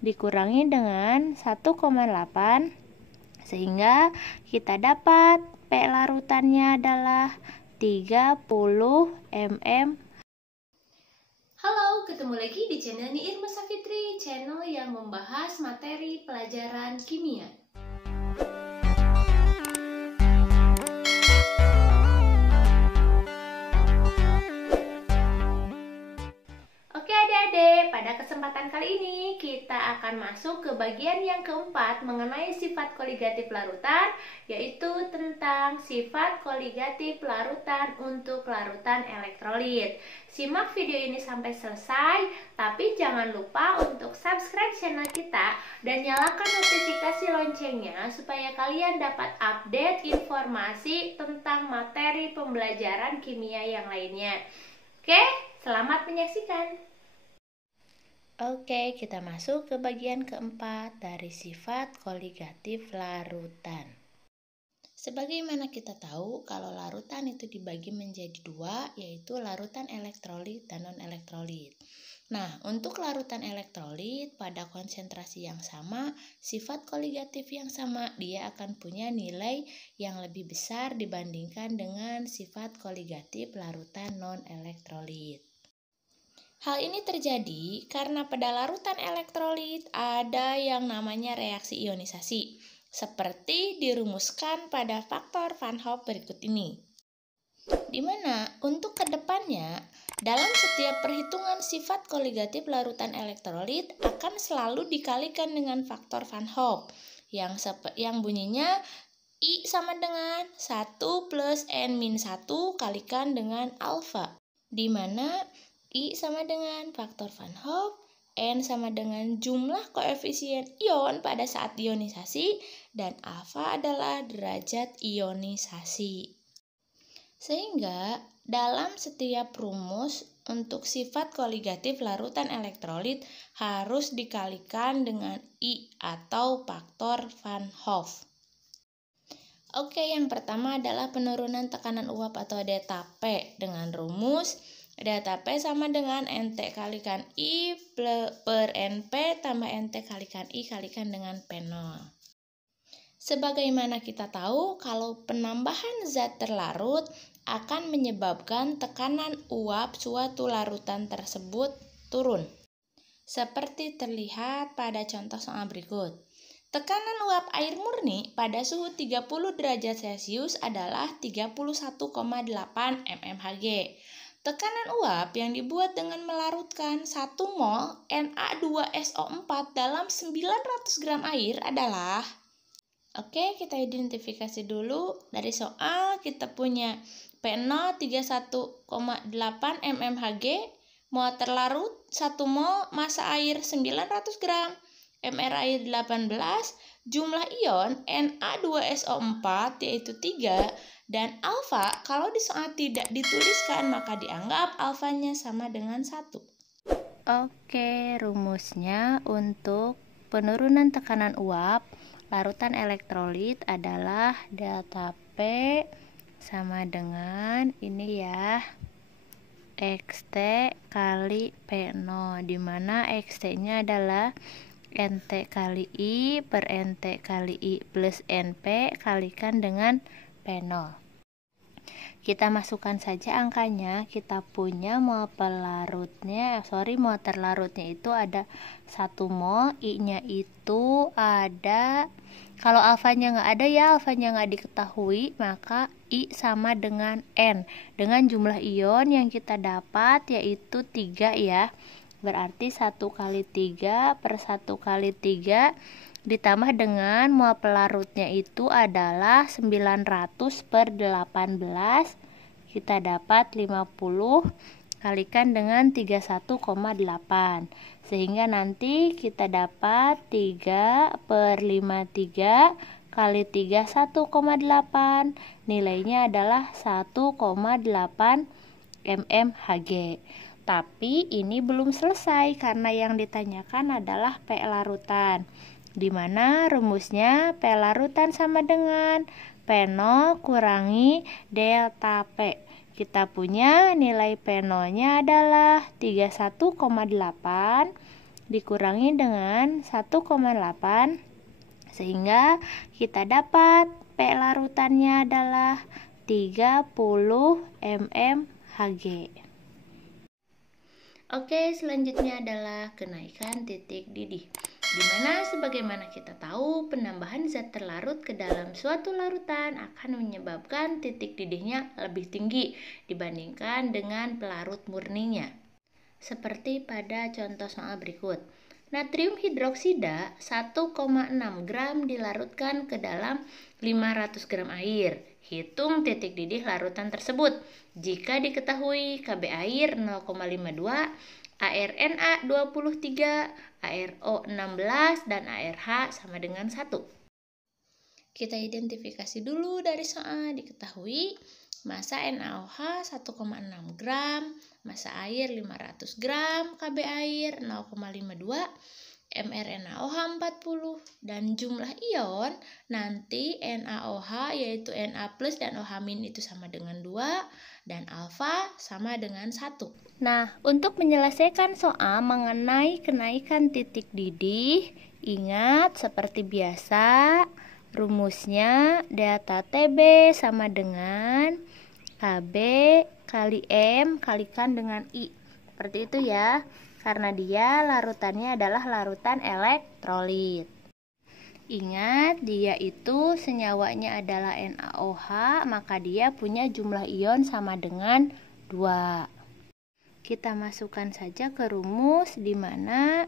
dikurangi dengan 1,8 sehingga kita dapat P larutannya adalah 30 mm. Halo, ketemu lagi di channel Irma Safitri, channel yang membahas materi pelajaran kimia. Oke adik-adik, pada kesempatan kali ini kita akan masuk ke bagian yang keempat mengenai sifat koligatif larutan, yaitu tentang sifat koligatif larutan untuk larutan elektrolit. Simak video ini sampai selesai, tapi jangan lupa untuk subscribe channel kita dan nyalakan notifikasi loncengnya supaya kalian dapat update informasi tentang materi pembelajaran kimia yang lainnya. Oke, selamat menyaksikan. Oke, kita masuk ke bagian keempat dari sifat koligatif larutan. Sebagaimana kita tahu, kalau larutan itu dibagi menjadi dua, yaitu larutan elektrolit dan non-elektrolit. Nah, untuk larutan elektrolit pada konsentrasi yang sama, sifat koligatif yang sama, dia akan punya nilai yang lebih besar dibandingkan dengan sifat koligatif larutan non-elektrolit. Hal ini terjadi karena pada larutan elektrolit ada yang namanya reaksi ionisasi, seperti dirumuskan pada faktor Van Hoff berikut ini. Di mana untuk kedepannya, dalam setiap perhitungan sifat koligatif larutan elektrolit akan selalu dikalikan dengan faktor Van Hoff yang bunyinya I sama dengan 1 plus N-1 kalikan dengan alfa, di mana I sama dengan faktor Van Hoff, N sama dengan jumlah koefisien ion pada saat ionisasi, dan alfa adalah derajat ionisasi. Sehingga dalam setiap rumus untuk sifat koligatif larutan elektrolit harus dikalikan dengan I atau faktor Van Hoff. Oke, yang pertama adalah penurunan tekanan uap atau delta P dengan rumus delta P sama dengan NT kalikan I per NP tambah NT kalikan I kalikan dengan P0. Sebagaimana kita tahu, kalau penambahan zat terlarut akan menyebabkan tekanan uap suatu larutan tersebut turun. Seperti terlihat pada contoh soal berikut. Tekanan uap air murni pada suhu 30 derajat Celcius adalah 31,8 mmHg. Tekanan uap yang dibuat dengan melarutkan 1 mol Na2SO4 dalam 900 gram air adalah... Oke, kita identifikasi dulu. Dari soal kita punya P0 31,8 mmHg, mol terlarut 1 mol, massa air 900 gram, mR air 18, jumlah ion Na2SO4 yaitu 3, dan alfa kalau di soal tidak dituliskan maka dianggap alfanya sama dengan 1. Oke, rumusnya untuk penurunan tekanan uap larutan elektrolit adalah delta P sama dengan ini ya, XT kali P0, di mana XT-nya adalah NT kali I per NT kali I plus NP kalikan dengan P0. Kita masukkan saja angkanya. Kita punya mol terlarutnya itu ada 1 mol, I-nya itu ada, kalau alfanya nggak ada ya, alfanya nggak diketahui, maka I sama dengan N dengan jumlah ion yang kita dapat yaitu 3 ya. Berarti 1 kali 3 per 1 kali 3 ditambah dengan mol pelarutnya itu adalah 900 per 18, kita dapat 50 kalikan dengan 31,8, sehingga nanti kita dapat 3 per 53 kali 3 1,8, nilainya adalah 1,8 mmHg. Tapi ini belum selesai karena yang ditanyakan adalah P larutan, di mana rumusnya P larutan sama dengan P0 kurangi delta P. Kita punya nilai P0-nya adalah 31,8 dikurangi dengan 1,8 sehingga kita dapat P larutannya adalah 30 mmHg. Oke, selanjutnya adalah kenaikan titik didih, di mana sebagaimana kita tahu penambahan zat terlarut ke dalam suatu larutan akan menyebabkan titik didihnya lebih tinggi dibandingkan dengan pelarut murninya. Seperti pada contoh soal berikut. Natrium hidroksida 1,6 gram dilarutkan ke dalam 500 gram air. Hitung titik didih larutan tersebut. Jika diketahui Kb air 0,52, ARNA 23, ARO 16, dan ARH sama dengan 1. Kita identifikasi dulu dari soal. Diketahui massa NaOH 1,6 gram, massa air 500 gram, Kb air 0,52, mRNaOH 40, dan jumlah ion nanti NaOH yaitu Na plus dan OH min itu sama dengan 2, dan alfa sama dengan 1. Nah, untuk menyelesaikan soal mengenai kenaikan titik didih, ingat seperti biasa, rumusnya delta TB sama dengan KB kali M kalikan dengan I. Seperti itu ya, karena dia larutannya adalah larutan elektrolit. Ingat, dia itu senyawanya adalah NaOH, maka dia punya jumlah ion sama dengan 2. Kita masukkan saja ke rumus di mana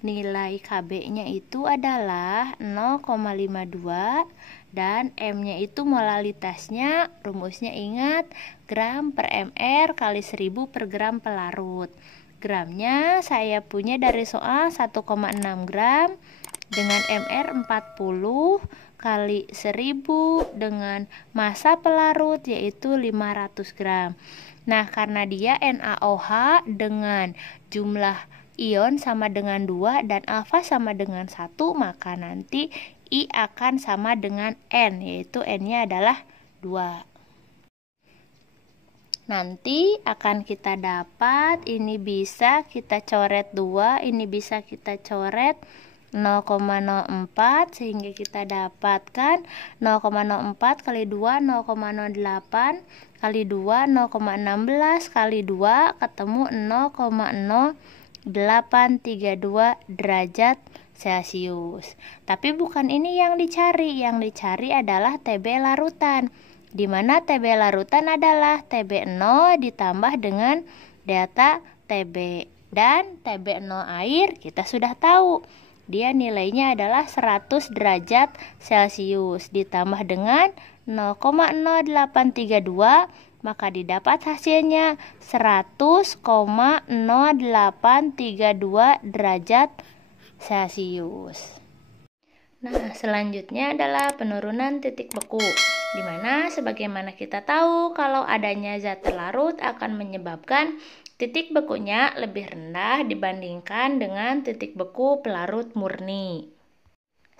nilai Kb-nya itu adalah 0,52 dan M-nya itu molalitasnya, rumusnya ingat, gram per mr kali 1000 per gram pelarut. Gramnya saya punya dari soal 1,6 gram dengan mr 40 kali 1000 dengan massa pelarut yaitu 500 gram. Nah, karena dia NaOH dengan jumlah ion sama dengan 2 dan alfa sama dengan 1, maka nanti I akan sama dengan N, yaitu N-nya adalah 2. Nanti akan kita dapat, ini bisa kita coret 2, ini bisa kita coret 0,04, sehingga kita dapatkan 0,04 kali 2, 0,08 kali 2, 0,16 kali 2, ketemu 0,0832 derajat Celcius. Tapi bukan ini yang dicari adalah TB larutan, di mana TB larutan adalah TB0 ditambah dengan delta TB, dan TB0 air kita sudah tahu dia nilainya adalah 100 derajat Celcius ditambah dengan 0,0832, maka didapat hasilnya 100,0832 derajat Celcius. Nah, selanjutnya adalah penurunan titik beku, di mana sebagaimana kita tahu kalau adanya zat terlarut akan menyebabkan titik bekunya lebih rendah dibandingkan dengan titik beku pelarut murni.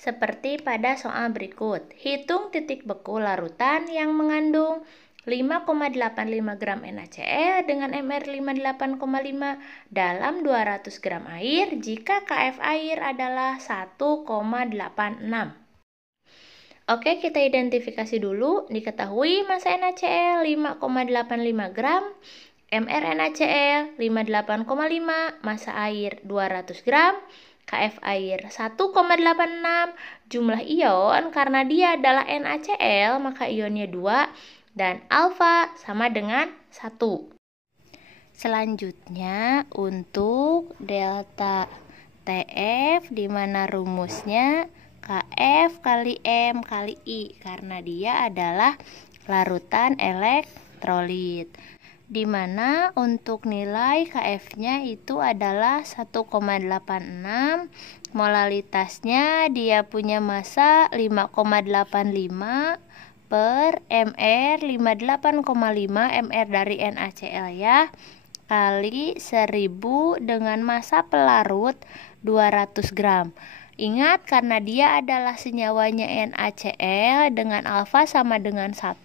Seperti pada soal berikut, hitung titik beku larutan yang mengandung 5,85 gram NaCl dengan mR 58,5 dalam 200 gram air jika Kf air adalah 1,86. Oke, kita identifikasi dulu. Diketahui massa NaCl 5,85 gram, mR NaCl 58,5, massa air 200 gram, Kf air 1,86, jumlah ion karena dia adalah NaCl maka ionnya 2 dan alfa sama dengan 1. Selanjutnya untuk delta TF di mana rumusnya Kf kali M kali I karena dia adalah larutan elektrolit, di mana untuk nilai Kf-nya itu adalah 1,86, molalitasnya dia punya massa 5,85 per mR 58,5 mR dari NaCl ya, kali 1000 dengan massa pelarut 200 gram. Ingat, karena dia adalah senyawanya NaCl dengan alfa sama dengan 1,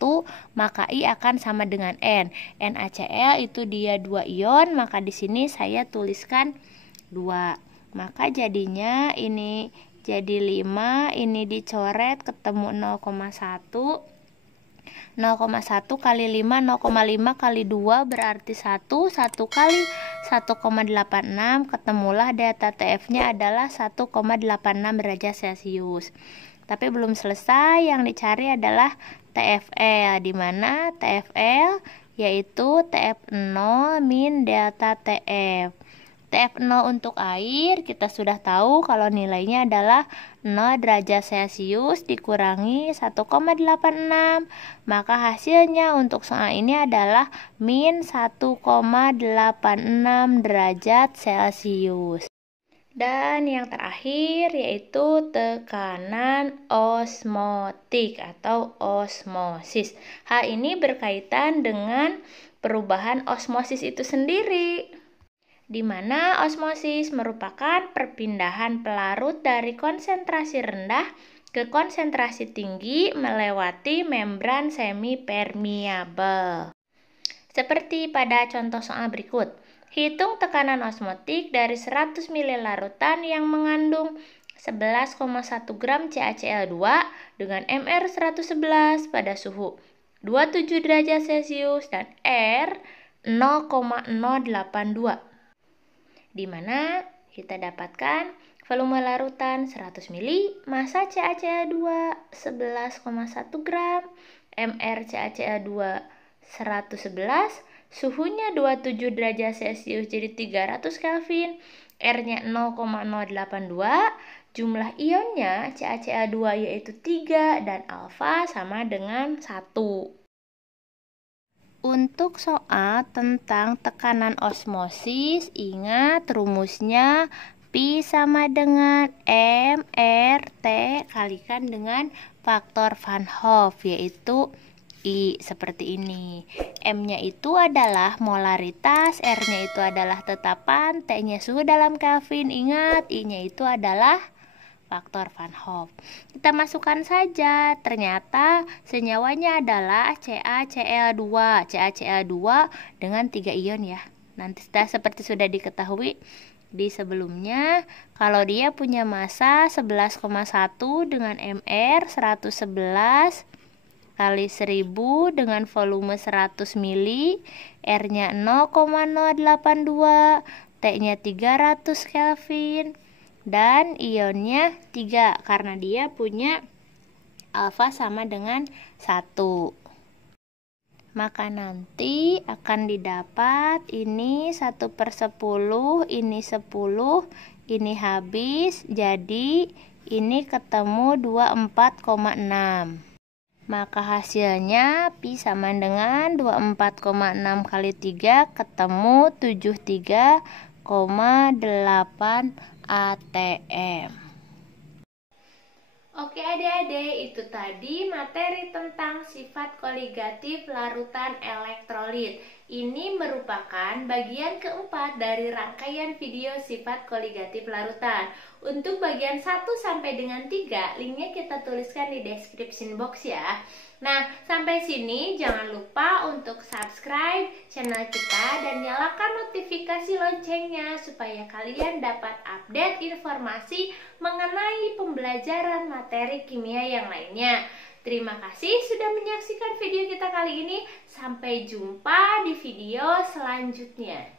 maka I akan sama dengan N. NaCl itu dia 2 ion, maka di sini saya tuliskan 2. Maka jadinya ini jadi 5, ini dicoret ketemu 0,1. 0,1 kali 5, 0,5 kali 2 berarti 1 kali 1,86, ketemulah data TF-nya adalah 1,86 derajat Celcius. Tapi belum selesai, yang dicari adalah TFL, di mana TFL yaitu TF0 min delta TF. TF0 untuk air kita sudah tahu kalau nilainya adalah 0 derajat Celcius dikurangi 1,86. Maka hasilnya untuk soal ini adalah min 1,86 derajat Celcius. Dan yang terakhir yaitu tekanan osmotik atau osmosis. Hal ini berkaitan dengan perubahan osmosis itu sendiri, di mana osmosis merupakan perpindahan pelarut dari konsentrasi rendah ke konsentrasi tinggi melewati membran semipermeabel. Seperti pada contoh soal berikut. Hitung tekanan osmotik dari 100 ml larutan yang mengandung 11,1 gram CaCl2 dengan MR 111 pada suhu 27 derajat Celcius dan R 0,082. Di mana kita dapatkan volume larutan 100 ml, massa CaCl2 11,1 gram, MR CaCl2 111, suhunya 27 derajat Celcius jadi 300 Kelvin, R-nya 0,082, jumlah ionnya CaCl2 yaitu 3 dan alfa sama dengan 1. Untuk soal tentang tekanan osmosis, ingat rumusnya Pi sama dengan MRT kalikan dengan faktor Van Hoff, yaitu I seperti ini. M-nya itu adalah molaritas, R-nya itu adalah tetapan, T-nya suhu dalam Kelvin. Ingat, I-nya itu adalah faktor Van Hoff. Kita masukkan saja. Ternyata senyawanya adalah CaCl2. CaCl2 dengan 3 ion ya. Nanti seperti sudah diketahui di sebelumnya, kalau dia punya massa 11,1 dengan MR 111 kali 1000 dengan volume 100 ml, R-nya 0,082, T-nya 300 Kelvin, dan ionnya 3 karena dia punya alfa sama dengan 1. Maka nanti akan didapat ini 1/10, ini 10, ini habis, jadi ini ketemu 24,6. Maka hasilnya Pi sama dengan 24,6 kali 3 ketemu 73,8 ATM. Oke adik-adik, itu tadi materi tentang sifat koligatif larutan elektrolit. Ini merupakan bagian keempat dari rangkaian video sifat koligatif larutan. Untuk bagian 1 sampai dengan 3, linknya kita tuliskan di description box ya. Nah, sampai sini jangan lupa untuk subscribe channel kita dan nyalakan notifikasi loncengnya supaya kalian dapat update informasi mengenai pembelajaran materi kimia yang lainnya. Terima kasih sudah menyaksikan video kita kali ini. Sampai jumpa di video selanjutnya.